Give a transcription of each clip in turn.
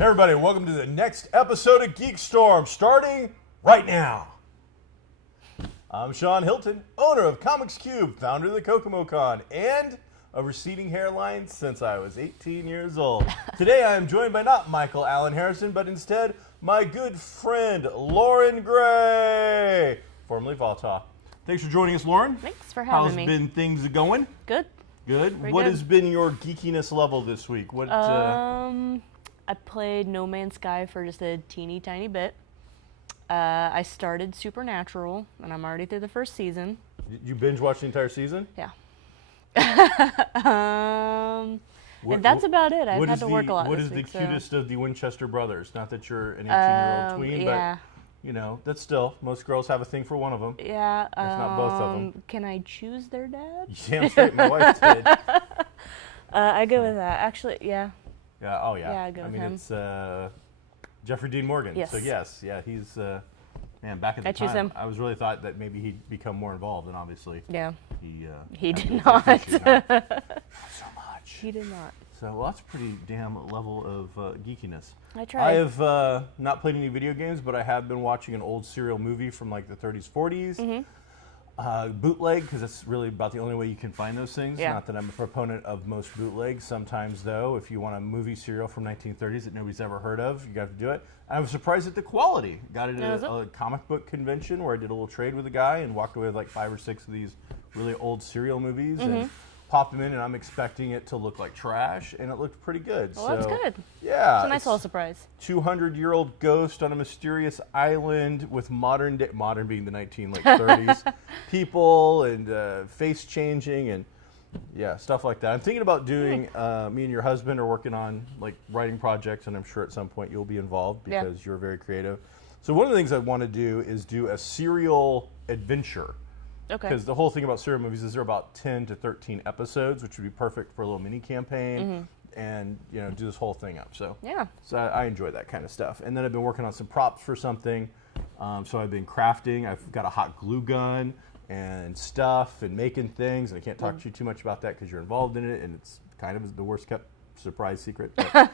Everybody, welcome to the next episode of GeekStorm, starting right now. I'm Sean Hilton, owner of Comics Cube, founder of the KokomoCon, and a receding hairline since I was 18 years old. Today I am joined by not Michael Allen Harrison, but instead my good friend Lauren Gray, formerly Volta. Thanks for joining us, Lauren. Thanks for having me. How's been things going? Good. Good. Pretty What good. has been your geekiness level this week? What? I played No Man's Sky for just a teeny tiny bit. I started Supernatural, and I'm already through the first season. You binge watch the entire season? Yeah. And that's about it. I've had to work a lot What this is the week, cutest of the Winchester brothers? Not that you're an 18-year-old tween, yeah. but, you know, that's still, most girls have a thing for one of them. Yeah. If not both of them. Can I choose their dad? Damn straight, my wife did. I go with that. Actually, yeah. Yeah, oh yeah. Yeah, I go with him. It's Jeffrey Dean Morgan. Yes. So yes, yeah, he's, man, back at the I choose time, him. I was really thought that maybe he'd become more involved, and obviously Yeah. he did had not. not so much. He did not. So, well, that's a pretty damn level of geekiness. I tried. I have not played any video games, but I have been watching an old serial movie from like the 30s, 40s. Mm-hmm. Bootleg, because that's really about the only way you can find those things. Yeah. Not that I'm a proponent of most bootlegs. Sometimes, though, if you want a movie serial from 1930s that nobody's ever heard of, you got to do it. I was surprised at the quality. Got it at a comic book convention where I did a little trade with a guy and walked away with like 5 or 6 of these really old serial movies. And popped them in, and I'm expecting it to look like trash, and it looked pretty good. Well, that's good. Yeah. It's a nice little surprise. 200-year-old ghost on a mysterious island with modern being the 1930s, people and face changing and yeah, stuff like that. I'm thinking about doing, me and your husband are working on like writing projects, and I'm sure at some point you'll be involved because you're very creative. So one of the things I want to do is do a serial adventure. Okay. Because the whole thing about serial movies is they're about 10 to 13 episodes, which would be perfect for a little mini campaign and, you know, do this whole thing up. So, so I enjoy that kind of stuff. And then I've been working on some props for something. So I've been crafting. I've got a hot glue gun and stuff and making things. And I can't talk to you too much about that because you're involved in it. And it's kind of the worst kept surprise secret. But,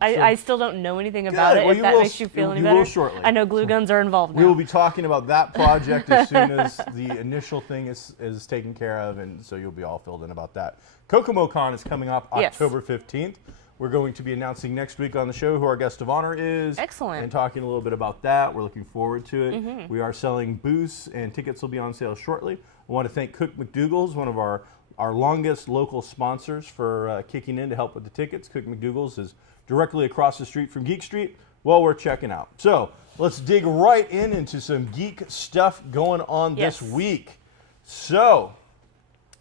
I still don't know anything about it, if that makes you feel any better. You will shortly. I know glue guns are involved now. We will be talking about that project as soon as the initial thing is taken care of, and so you'll be all filled in about that. KokomoCon is coming up October 15th. We're going to be announcing next week on the show who our guest of honor is. Excellent. And talking a little bit about that. We're looking forward to it. We are selling booths, and tickets will be on sale shortly. I want to thank Cook McDougal's, one of our longest local sponsors, for kicking in to help with the tickets. Cook McDougal's is directly across the street from Geek Street. Well, we're checking out. So let's dig right into some geek stuff going on this week. So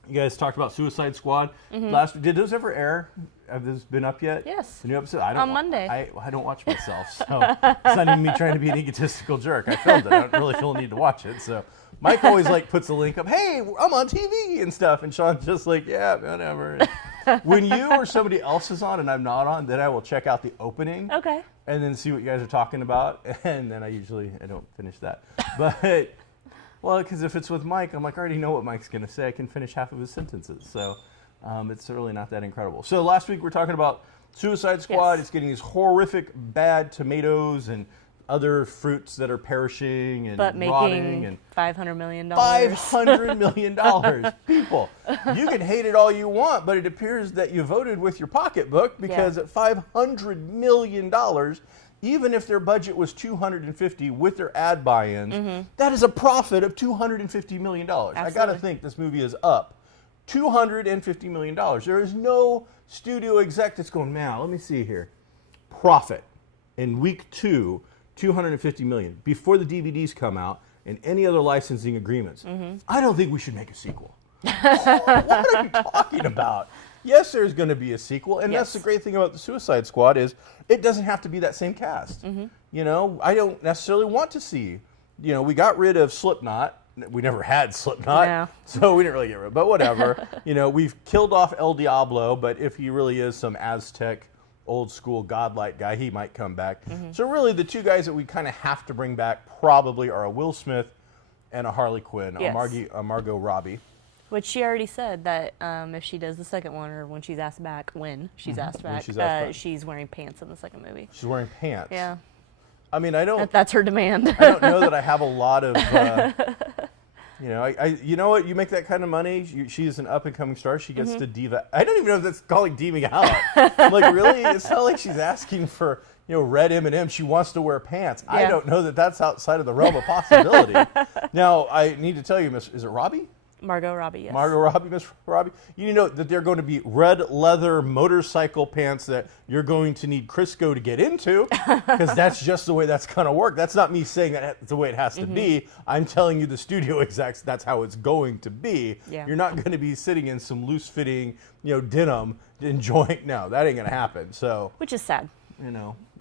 you guys talked about Suicide Squad last week. Did those ever air? Have those been up yet? Yes. The new episode? On Monday. I don't watch myself, so it's not even me trying to be an egotistical jerk. I filmed it. I don't really feel the need to watch it. So Mike always like puts a link up. Hey, I'm on TV and stuff, and Sean's just like, yeah, whatever. When you or somebody else is on and I'm not on, then I will check out the opening. Okay. And then see what you guys are talking about, and then I don't finish that. But well, because if it's with Mike, I'm like, I already know what Mike's gonna say. I can finish half of his sentences, so it's really not that incredible. So last week we're talking about Suicide Squad. Yes. It's getting these horrific bad tomatoes and other fruits that are perishing and rotting. Making And $500 million. $500 million. People, you can hate it all you want, but it appears that you voted with your pocketbook because at $500 million, even if their budget was $250 with their ad buy-ins, that is a profit of $250 million. I got to think this movie is up $250 million. There is no studio exec that's going, man, let me see here. Profit in week 2, $250 million before the DVDs come out and any other licensing agreements. I don't think we should make a sequel. What are you talking about? yes, there's going to be a sequel, and that's the Yes. great thing about the Suicide Squad is it doesn't have to be that same cast. You know, I don't necessarily want to see. You know, we got rid of Slipknot. We never had Slipknot, No. so we didn't really get rid of it. But whatever. You know, we've killed off El Diablo, but if he really is some Aztec, old school godlike guy, he might come back. So really, the two guys that we kind of have to bring back probably are a Will Smith and a Harley Quinn, Yes. a Margot Robbie. Which she already said that if she does the second one, or when she's asked back, she's asked back, she's asked back. she's wearing pants in the second movie. She's wearing pants. Yeah, I mean, I don't. that's her demand. I don't know that I have a lot of. You know, you know what? You make that kind of money. She's an up and coming star. She gets to diva. I don't even know if that's calling diving out. I'm like, really? It's not like she's asking for red M&M. She wants to wear pants. I Yeah. don't know that that's outside of the realm of possibility. Now, is it Robbie? Margot Robbie, yes. Margot Robbie, Miss Robbie. You know that they're going to be red leather motorcycle pants that you're going to need Crisco to get into, because that's just the way that's going to work. That's not me saying that's the way it has to be. I'm telling you, the studio execs, that's how it's going to be. Yeah. You're not going to be sitting in some loose fitting, denim enjoying. No, that ain't going to happen. So, Which is sad.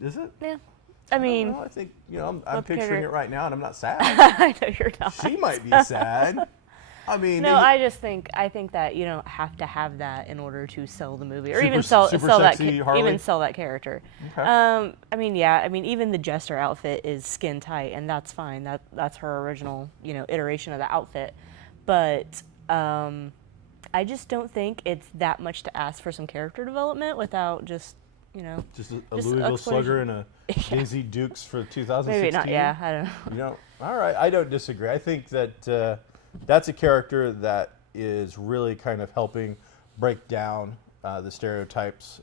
is it? Yeah. I mean, I think I'm What picturing picture? it right now, and I'm not sad. I know you're not. She might be sad. I mean, No, I think that you don't have to have that in order to sell the movie, or Super- even sell super that sexy Harley? even sell that character. Okay. I mean, yeah, I mean, even the Jester outfit is skin tight, and that's fine. That's her original, iteration of the outfit. But I just don't think it's that much to ask for some character development without just, Just a just Louisville explosion. Slugger and a Daisy Dukes for 2016. maybe not. Yeah, I don't know. All right. I don't disagree. I think that that's a character that is really kind of helping break down the stereotypes.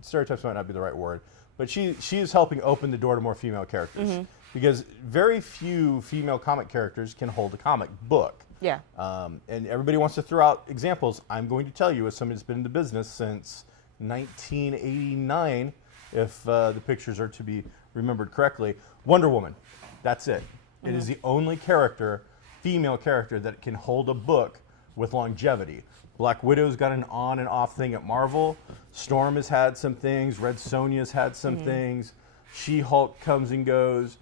Stereotypes might not be the right word, but she is helping open the door to more female characters, because very few female comic characters can hold a comic book. Yeah. And everybody wants to throw out examples. I'm going to tell you, as somebody that's been in the business since 1989, if the pictures are to be remembered correctly, Wonder Woman. That's it. It is the only female character that can hold a book with longevity. Black Widow's got an on and off thing at Marvel. Storm has had some things. Red Sonja's had some things. She-Hulk comes and goes.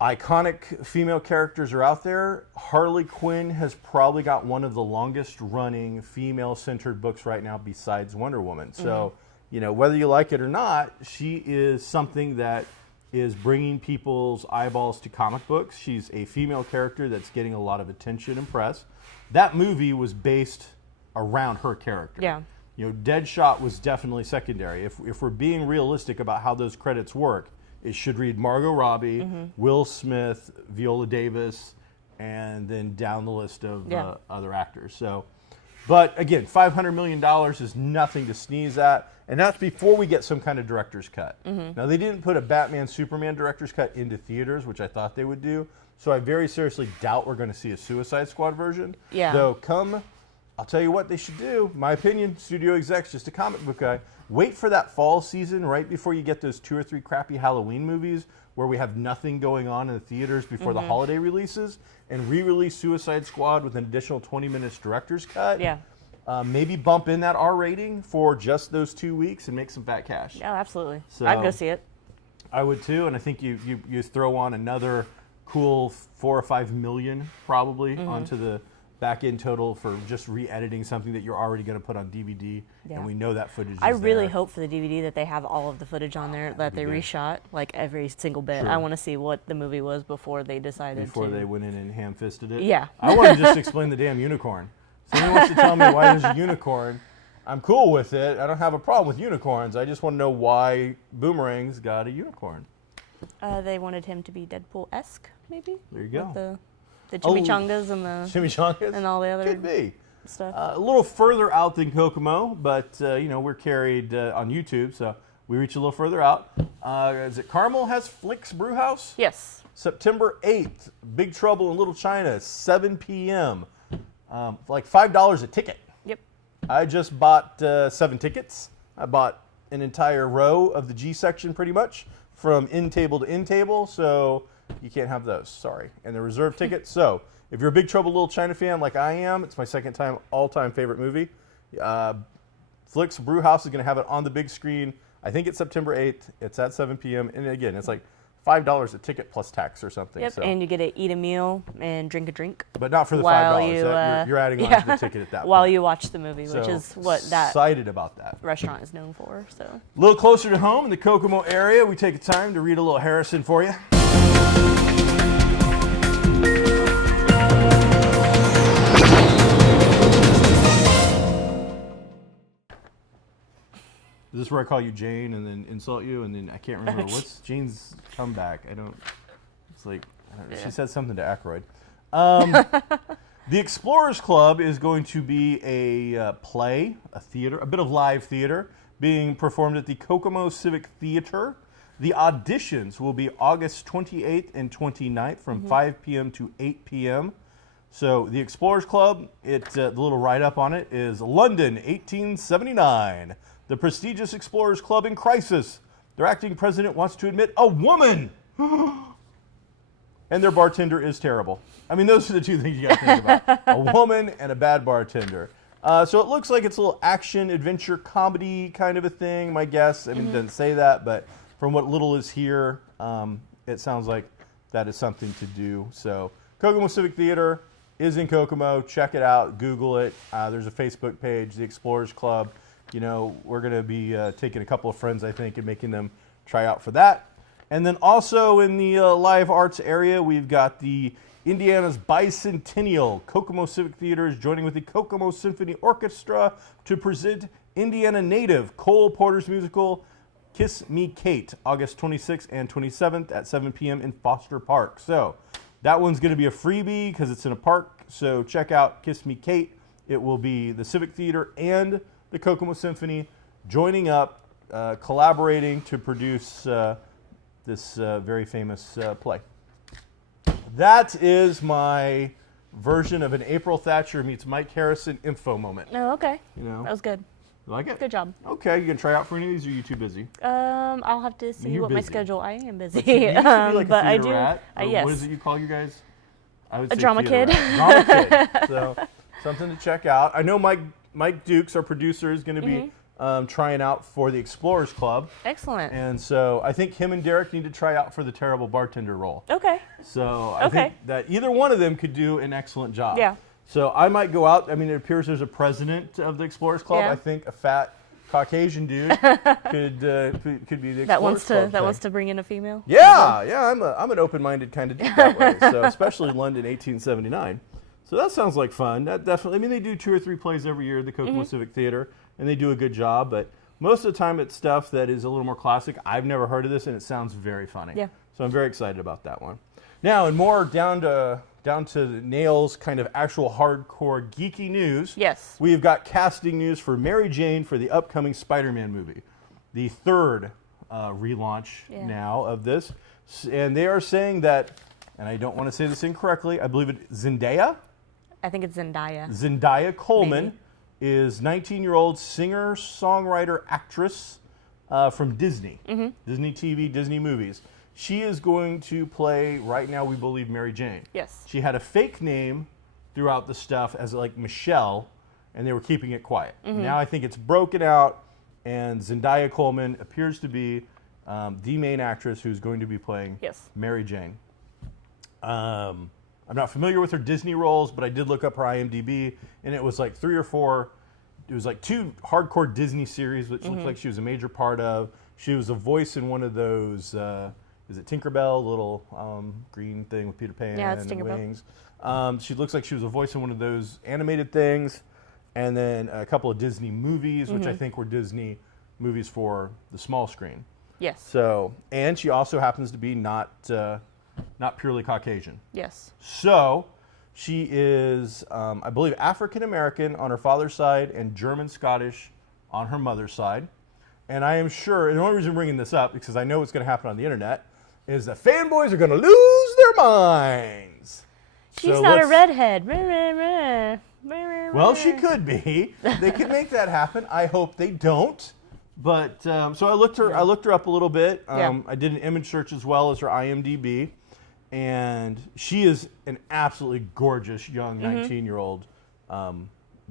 Iconic female characters are out there. Harley Quinn has probably got one of the longest running female-centered books right now besides Wonder Woman. So, whether you like it or not, she is something that is bringing people's eyeballs to comic books. She's a female character that's getting a lot of attention and press. That movie was based around her character. Yeah. Deadshot was definitely secondary. If we're being realistic about how those credits work, it should read Margot Robbie, Will Smith, Viola Davis, and then down the list of other actors. So, but again, $500 million is nothing to sneeze at, and that's before we get some kind of director's cut. Now, they didn't put a Batman Superman director's cut into theaters, which I thought they would do, so I very seriously doubt we're going to see a Suicide Squad version. Yeah. Though, I'll tell you what they should do, my opinion, studio execs, just a comic book guy, wait for that fall season right before you get those 2 or 3 crappy Halloween movies where we have nothing going on in the theaters before the holiday releases, and re-release Suicide Squad with an additional 20 minutes director's cut. Yeah. Maybe bump in that R rating for just those 2 weeks and make some fat cash. Yeah, absolutely. So- I'd go see it. I would too, and I think you throw on another cool 4 or 5 million probably onto the back end total for just re-editing something that you're already going to put on DVD, and we know that footage is I really there. hope for the DVD that they have all of the footage on there that they reshot, like every single bit. Sure. I want to see what the movie was before they decided Before to. they went in and ham-fisted it? Yeah. I want to just explain the damn unicorn. Somebody wants to tell me why there's a unicorn. I'm cool with it. I don't have a problem with unicorns. I just want to know why Boomerang's got a unicorn. They wanted him to be Deadpool-esque, maybe. There you go. With the chimichangas and the Chimichangas? and all the other Could be. stuff. A little further out than Kokomo, but we're carried on YouTube, so we reach a little further out. Is it Carmel has Flicks Brewhouse? Yes. September 8th, Big Trouble in Little China, 7 p.m. Like $5 a ticket. Yep. I just bought 7 tickets. I bought an entire row of the G section pretty much from in table to in table, so you can't have those, sorry. And the reserve tickets. So if you're a Big Trouble Little China fan like I am, it's my second time all-time favorite movie. Flicks Brewhouse is going to have it on the big screen. I think it's September 8th. It's at 7 p.m. And again, it's like $5 a ticket plus tax or something. Yep, so. and you get to eat a meal and drink a drink. But not for the while $5. You're adding on to the ticket at that while point. you watch the movie, which is what that excited about that restaurant is known for. So a little closer to home in the Kokomo area, we take time to read a little Harrison for you. Is this where I call you Jane and then insult you and then I can't remember what's Jane's comeback? I don't know. She said something to Aykroyd. The Explorers Club is going to be a play, a theater, a bit of live theater being performed at the Kokomo Civic Theater. The auditions will be August 28th and 29th from 5 p.m. to 8 p.m. So the Explorers Club, the little write-up on it is London, 1879. The prestigious Explorers Club in crisis. Their acting president wants to admit a woman. And their bartender is terrible. I mean, those are the two things you got to think about. A woman and a bad bartender. So it looks like it's a little action, adventure, comedy kind of a thing, my guess. I mean, it doesn't say that, but from what little is here, it sounds like that is something to do. So Kokomo Civic Theater is in Kokomo. Check it out. Google it. There's a Facebook page, the Explorers Club. You know, we're going to be taking a couple of friends, I think, and making them try out for that. And then also in the live arts area, we've got the Indiana's Bicentennial. Kokomo Civic Theater is joining with the Kokomo Symphony Orchestra to present Indiana native Cole Porter's musical Kiss Me Kate, August 26th and 27th at 7 p.m. in Foster Park. So that one's going to be a freebie because it's in a park. So check out Kiss Me Kate. It will be the Civic Theater and the Kokomo Symphony joining up, collaborating to produce this very famous play. That is my version of an April Thatcher meets Mike Harrison info moment. Oh, okay. You know, That was good. you like it? Good job. Okay, you can try out for any of these, or are you too busy? I'll have to see You're what my busy. schedule. I am busy. But you used to be like but a I theater do. rat, or Yes. What is it you call you guys? I would A say drama theater kid. rat. Drama kid. So something to check out. I know Mike Dukes, our producer, is going to be trying out for the Explorers Club. Excellent. And so I think him and Derek need to try out for the terrible bartender role. Okay. So I think that either one of them could do an excellent job. Yeah. So I might go out. I mean, it appears there's a president of the Explorers Club. Yeah. I think a fat Caucasian dude could be the Explorers That wants Club thing. to bring in a female. Yeah, I'm an open-minded kind of dude that way. So especially London, 1879. So that sounds like fun. That definitely. I mean, they do 2 or 3 plays every year at the Kokomo Civic Theater, and they do a good job. But most of the time, it's stuff that is a little more classic. I've never heard of this, and it sounds very funny. Yeah. So I'm very excited about that one. Now, and more down to Nail's kind of actual hardcore geeky news. Yes. We've got casting news for Mary Jane for the upcoming Spider-Man movie, the 3rd relaunch now of this, and they are saying that, and I don't want to say this incorrectly, I believe it's Zendaya. I think it's Zendaya. Zendaya Coleman Maybe. is 19-year-old singer, songwriter, actress from Disney, Disney TV, Disney movies. She is going to play, right now we believe, Mary Jane. Yes. She had a fake name throughout the stuff as like Michelle, and they were keeping it quiet. Now I think it's broken out, and Zendaya Coleman appears to be the main actress who's going to be playing Mary Jane. I'm not familiar with her Disney roles, but I did look up her IMDb, and it was like 3 or 4. It was like 2 hardcore Disney series, which looked like she was a major part of. She was a voice in one of those. Is it Tinkerbell, little green thing with Peter Pan Yeah, it's and Tinkerbell. wings? She looks like she was a voice in one of those animated things, and then a couple of Disney movies, which I think were Disney movies for the small screen. Yes. So, and she also happens to be not purely Caucasian. Yes. So, she is, I believe, African American on her father's side and German Scottish on her mother's side. And I am sure, and the only reason I'm bringing this up, because I know what's going to happen on the internet, is that fanboys are going to lose their minds. She's So not a let's- redhead. Well, she could be. They could make that happen. I hope they don't. But so I looked her up a little bit. I did an image search as well as her IMDb, and she is an absolutely gorgeous young 19-year-old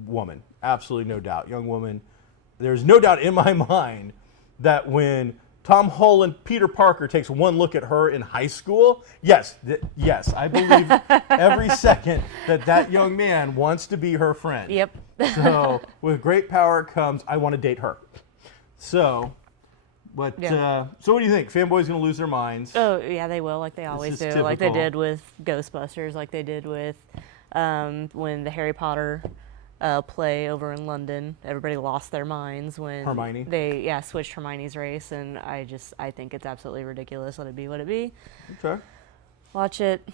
woman. Absolutely no doubt, young woman. there's no doubt in my mind that when Tom Holland, Peter Parker, takes one look at her in high school, yes, I believe every second that young man wants to be her friend. Yep. So with great power comes, I want to date her. So, so what do you think? Fanboys going to lose their minds? Oh, yeah, they will, like they always do. typical. Like they did with Ghostbusters, like they did with when the Harry Potter play over in London. Everybody lost their minds when Hermione? they switched Hermione's race, and I think it's absolutely ridiculous. Let it be what it be. Okay. Watch it.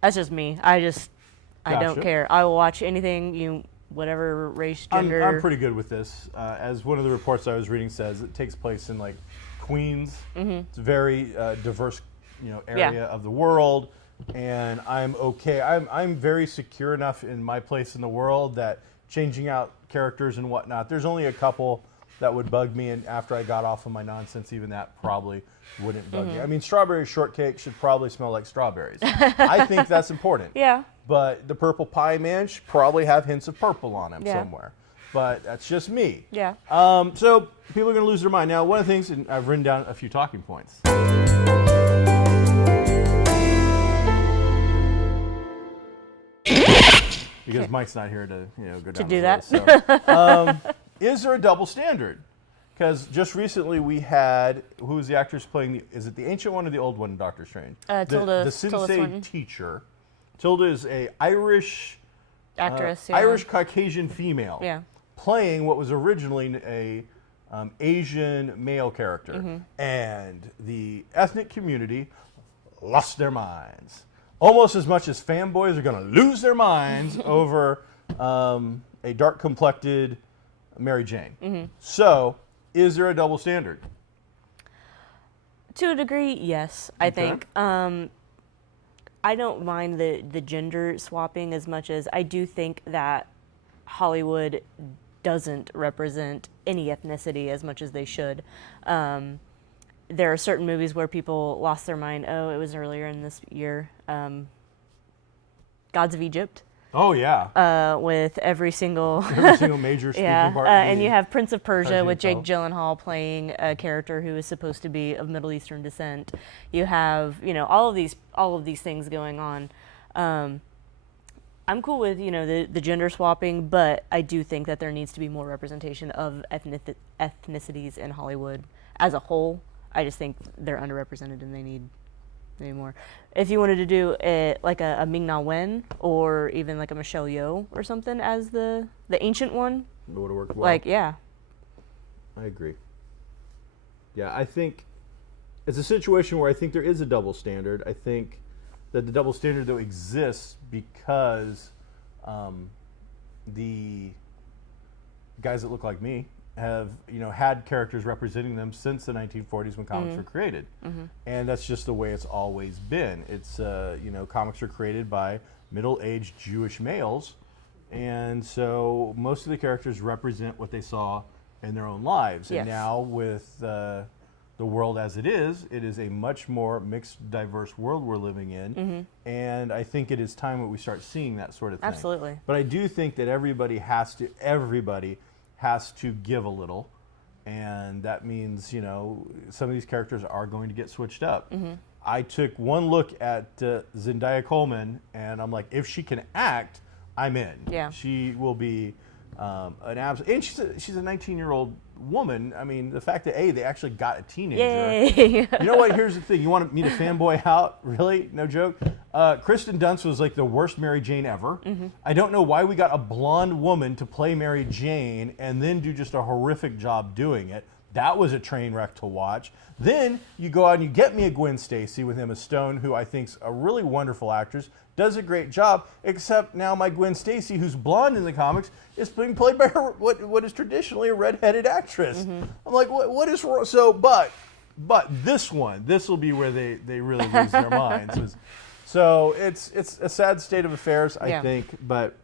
That's just me. I don't Gotcha. care. I will watch anything, whatever race, gender. I'm pretty good with this. As one of the reports I was reading says, it takes place in like Queens. It's a very diverse, area of the world, and I'm okay. I'm very secure enough in my place in the world that changing out characters and whatnot. There's only a couple that would bug me, and after I got off of my nonsense, even that probably wouldn't bug me. I mean, strawberry shortcake should probably smell like strawberries. I think that's important. Yeah. But the purple pie man should probably have hints of purple on him Yeah. somewhere. But that's just me. Yeah. So people are going to lose their mind. Now, one of the things, and I've written down a few talking points. Because Mike's not here to go down do the list. So, is there a double standard? Because just recently we had, who was the actress playing, is it the ancient one or the old one in Doctor Strange? Tilda The Swinton. sensei teacher. Tilda is a Irish Actress, yeah. Irish Caucasian female, Yeah. playing what was originally a Asian male character, Mm-hmm. and the ethnic community lost their minds, almost as much as fanboys are going to lose their minds over a dark-complected Mary Jane. Mm-hmm. So, is there a double standard? To a degree, yes. I Okay. think. I don't mind the gender swapping as much as I do think that Hollywood doesn't represent any ethnicity as much as they should. There are certain movies where people lost their mind. Oh, it was earlier in this year. Gods of Egypt. Oh, yeah. With every single Major speaking yeah, part. and you have Prince of Persia Persian with Jake film. Gyllenhaal playing a character who is supposed to be of Middle Eastern descent. You have all of these things going on. I'm cool with the gender swapping, but I do think that there needs to be more representation of ethnicities in Hollywood as a whole. I just think they're underrepresented and they need more. If you wanted to do it like a Ming-Na Wen or even like a Michelle Yeoh or something as the ancient one, It would have worked well. like yeah, I agree. Yeah, I think it's a situation where I think there is a double standard. I think that the double standard, though, exists because the guys that look like me have had characters representing them since the 1940s when comics were created, and that's just the way it's always been. It's comics are created by middle-aged Jewish males, and so most of the characters represent what they saw in their own lives. Yes. And now with the world as it is a much more mixed, diverse world we're living in, and I think it is time that we start seeing that sort of thing. Absolutely. But I do think that everybody has to give a little, and that means some of these characters are going to get switched up. I took one look at Zendaya Coleman, and I'm like, if she can act, I'm in. Yeah. She will be an absolute, and she's a 19-year-old woman. I mean, the fact that they actually got a teenager. Yay! You know what? Here's the thing. You want me to fanboy out? Really? No joke. Kristen Dunst was like the worst Mary Jane ever. I don't know why we got a blonde woman to play Mary Jane and then do just a horrific job doing it. That was a train wreck to watch. Then you go out and you get me a Gwen Stacy with Emma Stone, who I think's a really wonderful actress, does a great job, except now my Gwen Stacy, who's blonde in the comics, is being played by her, what is traditionally a redheaded actress. I'm like, what is wrong? So, but this will be where they really lose their minds. So it's a sad state of affairs, I think, but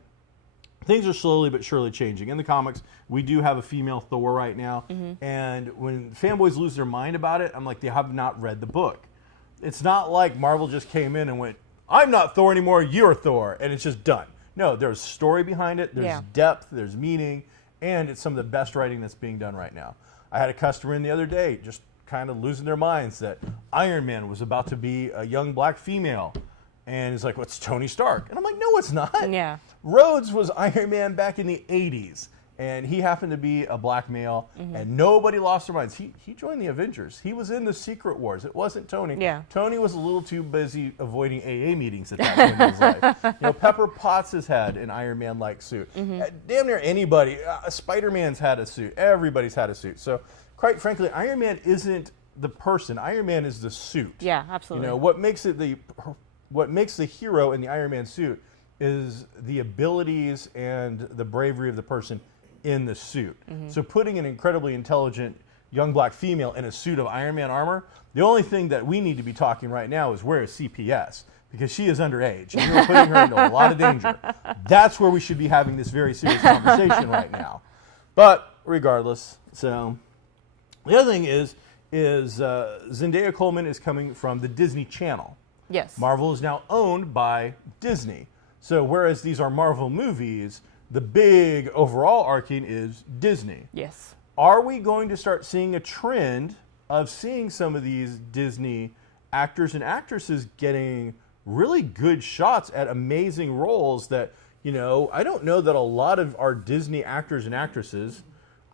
things are slowly but surely changing. In the comics, we do have a female Thor right now, and when fanboys lose their mind about it, I'm like, they have not read the book. It's not like Marvel just came in and went, I'm not Thor anymore, you're Thor, and it's just done. No, there's story behind it, there's depth, there's meaning, and it's some of the best writing that's being done right now. I had a customer in the other day just kind of losing their minds that Iron Man was about to be a young black female. And he's like, what's Tony Stark? And I'm like, no, it's not. Yeah. Rhodes was Iron Man back in the 80s. And he happened to be a black male, and nobody lost their minds. He joined the Avengers. He was in the Secret Wars. It wasn't Tony. Yeah. Tony was a little too busy avoiding AA meetings at that point in his life. Pepper Potts has had an Iron Man-like suit. Damn near anybody. Spider-Man's had a suit. Everybody's had a suit. So, quite frankly, Iron Man isn't the person. Iron Man is the suit. Yeah, absolutely. What makes the hero in the Iron Man suit is the abilities and the bravery of the person in the suit. So putting an incredibly intelligent young black female in a suit of Iron Man armor, the only thing that we need to be talking right now is where is CPS, because she is underage and you're putting her into a lot of danger. That's where we should be having this very serious conversation right now. But regardless, so the other thing is Zendaya Coleman is coming from the Disney Channel. Yes. Marvel is now owned by Disney. So whereas these are Marvel movies, the big overall arcing is Disney. Yes. Are we going to start seeing a trend of seeing some of these Disney actors and actresses getting really good shots at amazing roles that, I don't know that a lot of our Disney actors and actresses,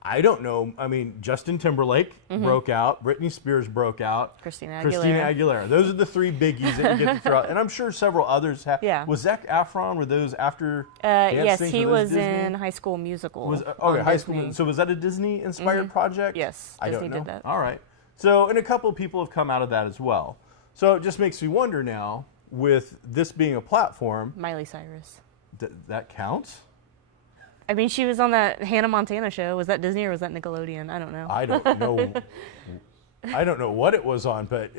I don't know. I mean, Justin Timberlake broke out. Britney Spears broke out. Christina Aguilera. Those are the three biggies that you get to throw out. And I'm sure several others have. Yeah. Was Zac Efron, were those after yes, things? he Were those was Disney? in High School Musical. Okay, High Disney. School. So was that a Disney-inspired project? Yes, I Disney don't know. did that. All right. So, and a couple of people have come out of that as well. So it just makes me wonder now, with this being a platform. Miley Cyrus. That counts? I mean, she was on that Hannah Montana show. Was that Disney or was that Nickelodeon? I don't know. I don't know. I don't know what it was on, but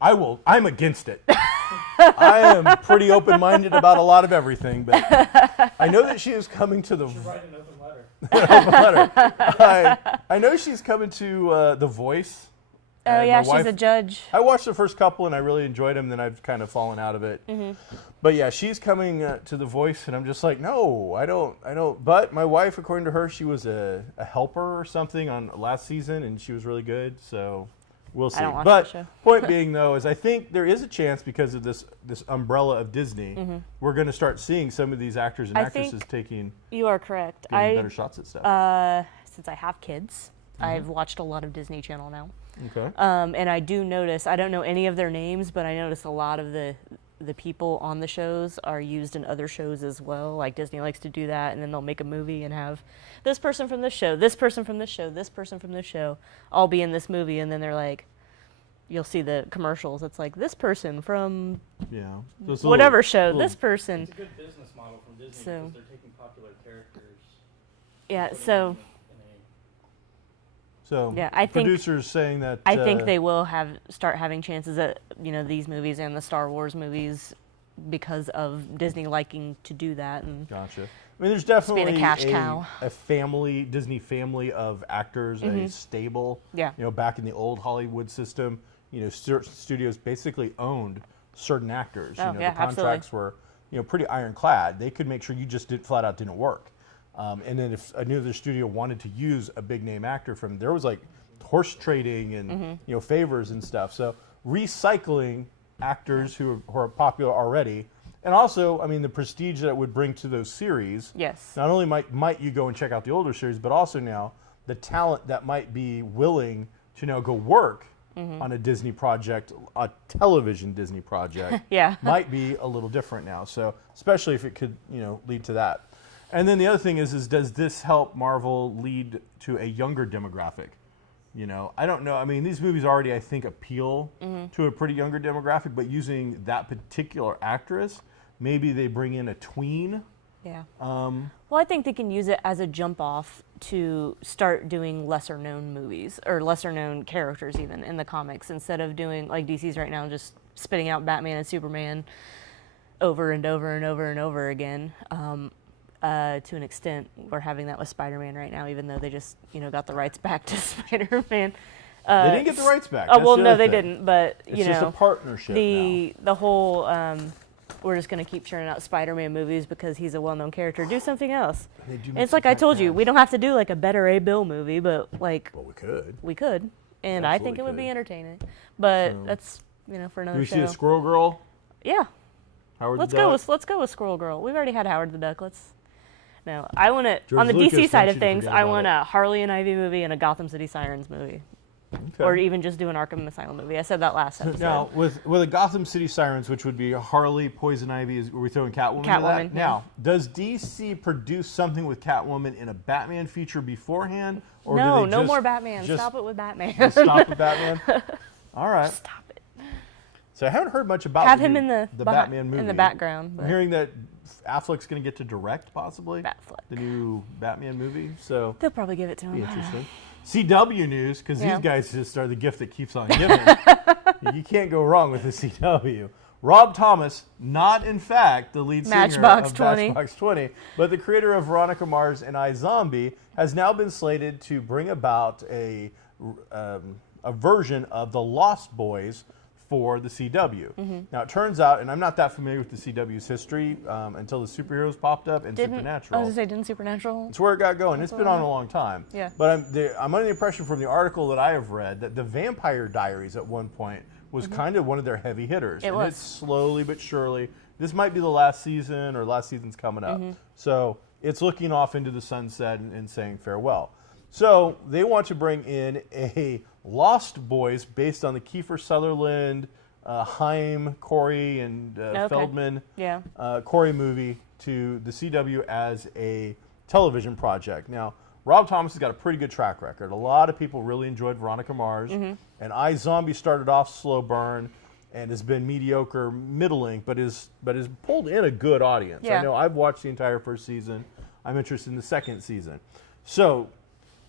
I'm against it. I am pretty open-minded about a lot of everything, but I know that she is coming to the. You should write an open letter. I know she's coming to The Voice. Oh yeah, my she's wife- a judge. I watched the first couple and I really enjoyed them. Then I've kind of fallen out of it. But yeah, she's coming to The Voice, and I'm just like, no, I don't. But my wife, according to her, she was a helper or something on last season, and she was really good. So we'll see. I don't watch But the show. point being, though, is I think there is a chance because of this umbrella of Disney, we're going to start seeing some of these actors and I actresses think getting You are correct. better shots at stuff. Since I have kids, I've watched a lot of Disney Channel now. Okay. And I do notice, I don't know any of their names, but I notice a lot of the people on the shows are used in other shows as well. Like Disney likes to do that, and then they'll make a movie and have this person from this show, this person from this show, this person from this show, all be in this movie, and then they're like, you'll see the commercials. It's like this person from whatever show, this person. It's a good business model from Disney So- because they're taking popular characters. Yeah, putting so them in So yeah, I think- producers saying that I think they will start having chances at these movies and the Star Wars movies because of Disney liking to do that. And Gotcha. I mean, there's definitely cash cow. a family, Disney family of actors, a stable. Yeah. Back in the old Hollywood system, studios basically owned certain actors. Oh, The yeah, contracts were, pretty ironclad. They could make sure you just flat out didn't work. And then if another studio wanted to use a big name actor from, there was like horse trading and favors and stuff. So recycling actors who are popular already, and also, I mean, the prestige that it would bring to those series. yes, Not only might you go and check out the older series, but also now the talent that might be willing to now go work on a Disney project, a television Disney project, Yeah. might be a little different now. So especially if it could, lead to that. And then the other thing is does this help Marvel lead to a younger demographic? I don't know. I mean, these movies already, I think, appeal to a pretty younger demographic, but using that particular actress, maybe they bring in a tween. yeah. Well, I think they can use it as a jump off to start doing lesser known movies or lesser known characters even in the comics, instead of doing like DC's right now, just spitting out Batman and Superman over and over and over and over again. To an extent, we're having that with Spider-Man right now, even though they just, got the rights back to Spider-Man. They didn't get the rights back. Oh That's well, the no, other they thing. didn't. But It's just a partnership now. the whole we're just going to keep churning out Spider-Man movies because he's a well-known character. Do something else. They do And make it's some like I told you, cash. we don't have to do like a better A Bill movie, but like Well, we could. we could, and I think Absolutely it would be could. entertaining. But So- that's for another Do we show. see a Squirrel Girl? Yeah, Howard let's the go Duck? with Squirrel Girl. We've already had Howard the Duck. No, I want to George on the Lucas DC side wants of you to things. forget I about want it. a Harley and Ivy movie and a Gotham City Sirens movie, Okay. or even just do an Arkham Asylum movie. I said that last episode. Now, with a Gotham City Sirens, which would be Harley, Poison Ivy, are we throwing Catwoman into that? Catwoman, yeah. Now, does DC produce something with Catwoman in a Batman feature beforehand? Or do No, they no just- more Batman. just- Stop it with Batman. just stop with Batman? All right. Stop it. So I haven't heard much about Have the him new- in the Batman movie. in the background. I'm But hearing that Affleck's going to get to direct, possibly, Batfleck. the new Batman movie. So They'll probably give it to be him. interesting. CW news, because Yeah. these guys just are the gift that keeps on giving. You can't go wrong with the CW. Rob Thomas, not in fact the lead singer Matchbox of 20. Matchbox 20, but the creator of Veronica Mars and iZombie, has now been slated to bring about a version of the Lost Boys for the CW. Mm-hmm. Now it turns out, and I'm not that familiar with the CW's history until the superheroes popped up in I Supernatural. was gonna say, didn't Supernatural? It's where it got going. It's been on a long time. Yeah. But I'm under the impression from the article that I have read that the Vampire Diaries at one point was kind of one of their heavy hitters. It and was. it's slowly but surely, this might be the last season or last season's coming up. So it's looking off into the sunset and saying farewell. So they want to bring in a Lost Boys based on the Kiefer Sutherland, Haim, Corey, and Feldman Yeah. Corey movie to the CW as a television project. Now, Rob Thomas has got a pretty good track record. A lot of people really enjoyed Veronica Mars, and iZombie started off slow burn and has been mediocre, middling, but is pulled in a good audience. Yeah. I know I've watched the entire first season. I'm interested in the second season. So,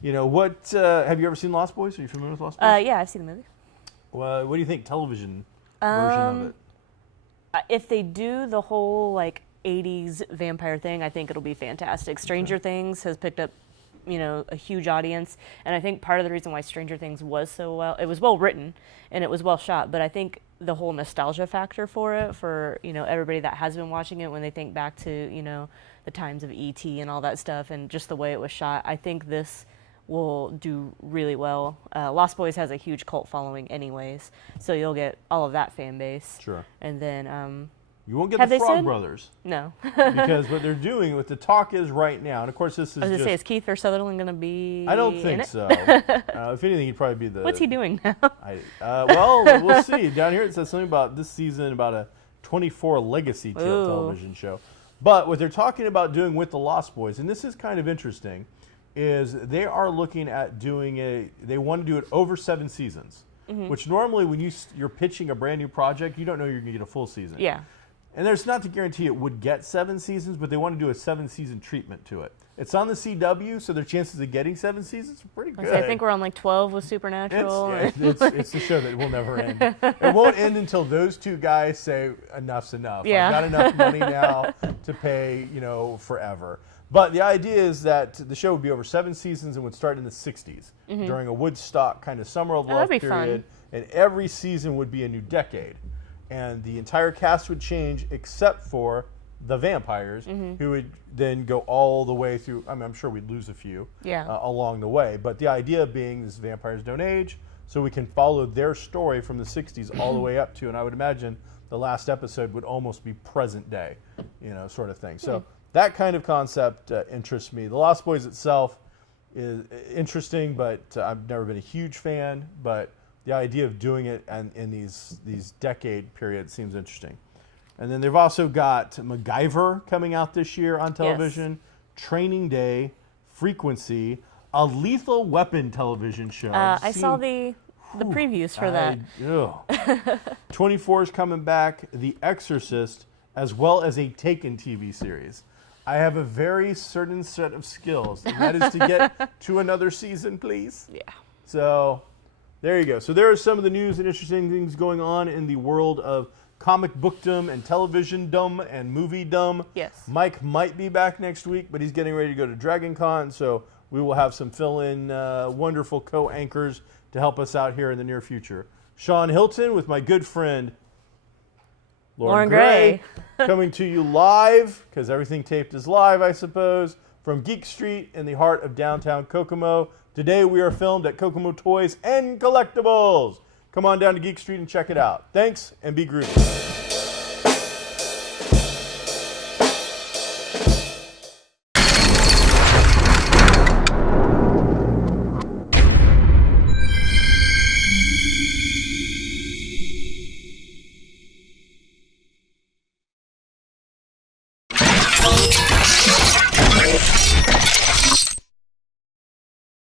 what have you ever seen Lost Boys? Are you familiar with Lost Boys? Yeah, I've seen the movie. Well, what do you think television version of it? If they do the whole like 80s vampire thing, I think it'll be fantastic. Stranger Things has picked up, a huge audience, and I think part of the reason why Stranger Things was it was well written and it was well shot, but I think the whole nostalgia factor for it, for everybody that has been watching it, when they think back to the times of E.T. and all that stuff and just the way it was shot, I think this will do really well. Lost Boys has a huge cult following anyways, so you'll get all of that fan base. Sure. And then You won't get Have the they Frog said- Brothers. no. Because what they're doing, what the talk is right now, and of course this is I was gonna just, say, is Keith Sutherland gonna be? I don't in think it? so. If anything, he'd probably be the. What's he doing now? Well, we'll see. Down here it says something about this season about a 24 legacy Ooh. television show. But what they're talking about doing with the Lost Boys, and this is kind of interesting, is they are looking at doing they want to do it over 7 seasons, which normally when you're pitching a brand new project, you don't know you're going to get a full season. Yeah. And there's not to guarantee it would get 7 seasons, but they want to do a 7-season treatment to it. It's on the CW, so their chances of getting 7 seasons are pretty good. I think we're on like 12 with Supernatural. It's the show that will never end. It won't end until those two guys say enough's enough. Yeah. I've got enough money now to pay, forever. But the idea is that the show would be over 7 seasons and would start in the 60s during a Woodstock kind of summer of love that'd be fun. period. And every season would be a new decade. And the entire cast would change except for the vampires, who would then go all the way through. I mean, I'm sure we'd lose a few along the way. But the idea being is vampires don't age, so we can follow their story from the 60s all the way up to, and I would imagine the last episode would almost be present day, sort of thing. So that kind of concept interests me. The Lost Boys itself is interesting, but I've never been a huge fan. But the idea of doing it in these decade periods seems interesting. And then they've also got MacGyver coming out this year on television, Training Day, Frequency, a Lethal Weapon television show. I saw the previews for that. 24 is coming back, The Exorcist, as well as a Taken TV series. I have a very certain set of skills, and that is to get to another season, please. Yeah. So there you go. So there are some of the news and interesting things going on in the world of comic bookdom and television-dom and movie-dom. Yes. Mike might be back next week, but he's getting ready to go to Dragon Con, so we will have some fill-in wonderful co-anchors to help us out here in the near future. Sean Hilton with my good friend Lauren Gray. Coming to you live, because everything taped is live, I suppose, from Geek Street in the heart of downtown Kokomo. Today we are filmed at Kokomo Toys and Collectibles. Come on down to Geek Street and check it out. Thanks, and be groovy.